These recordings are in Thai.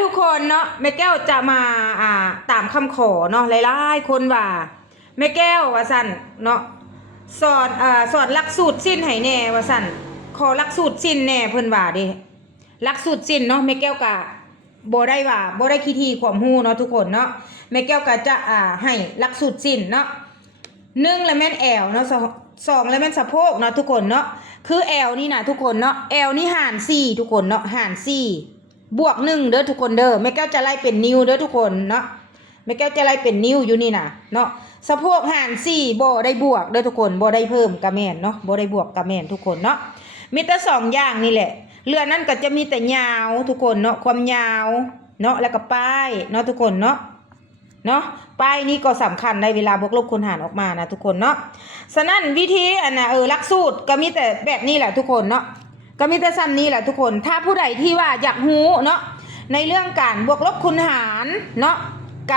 ทุกคนเนาะแม่แก้วจะมาตามคำขอเนาะหลายๆคนว่าแม่แก้วว่าสั่นเนาะสอนหลักสูตรสิ้นให้แน่ว่าสั่นขอหลักสูตรสิ้นแน่เพิ่นว่าเด้หลักสูตรสิ้นเนาะแม่แก้วก็บ่ได้ขี้ทีความรู้เนาะทุกคนเนาะแม่แก้วก็จะให้หลักสูตรสิ้นเนาะ1แล้วแม่นแอวเนาะ2แล้วแม่นสะโพกเนาะทุกคนเนาะคือแอวนี่นะทุกคนเนาะแอวนี่หาร4ทุกคนเนาะหาร4บวก1เด้อทุกคนเด้อแม่แก้วจะไล่เป็นนิ้วเด้อทุกคนเนาะแม่แก้วจะไล่เป็นนิ้วอยู่นี่นะเนาะสะโพกหาร4บ่ได้บวกเด้อทุกคนบ่ได้เพิ่มกะแม่นเนาะบ่ได้บวกกะแม่นทุกคนเนาะมีแต่2อย่างนี่แหละเรือนั้นก็จะมีแต่ยาวทุกคนเนาะความยาวเนาะแล้วก็ป้ายเนาะทุกคนเนาะป้ายนี้ก็สำคัญในเวลาบวกลบคูณหารออกมานะทุกคนเนาะฉะนั้นวิธีหลักสูตรก็มีแต่แบบนี้แหละทุกคนเนาะก็มีแต่ซ้ำนี้แหละทุกคนถ้าผู้ใดที่ว่าอยากรู้เนาะในเรื่องการบวกลบคูณหารเนาะก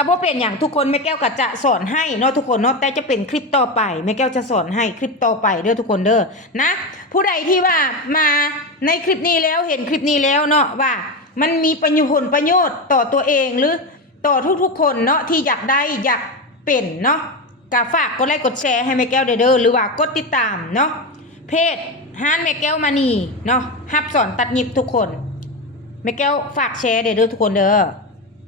ะบ่เป็นอย่างทุกคนแม่แก้วก็จะสอนให้เนาะทุกคนเนาะแต่จะเป็นคลิปต่อไปแม่แก้วจะสอนให้คลิปต่อไปเด้อทุกคนเด้อนะผู้ใดที่ว่ามาในคลิปนี้แล้วเห็นคลิปนี้แล้วเนาะว่ามันมีประโยชน์ต่อตัวเองหรือต่อทุกๆคนเนาะที่อยากได้อยากเป็นเนาะก็ฝากกดไลค์กดแชร์ให้แม่แก้วเด้อหรือว่ากดติดตามเนาะเพจห้านแม่แก้วมานี่เนาะรับสอนตัดหยิบทุกคนแม่แก้วฝากแชร์เด้อทุกคนเด้อ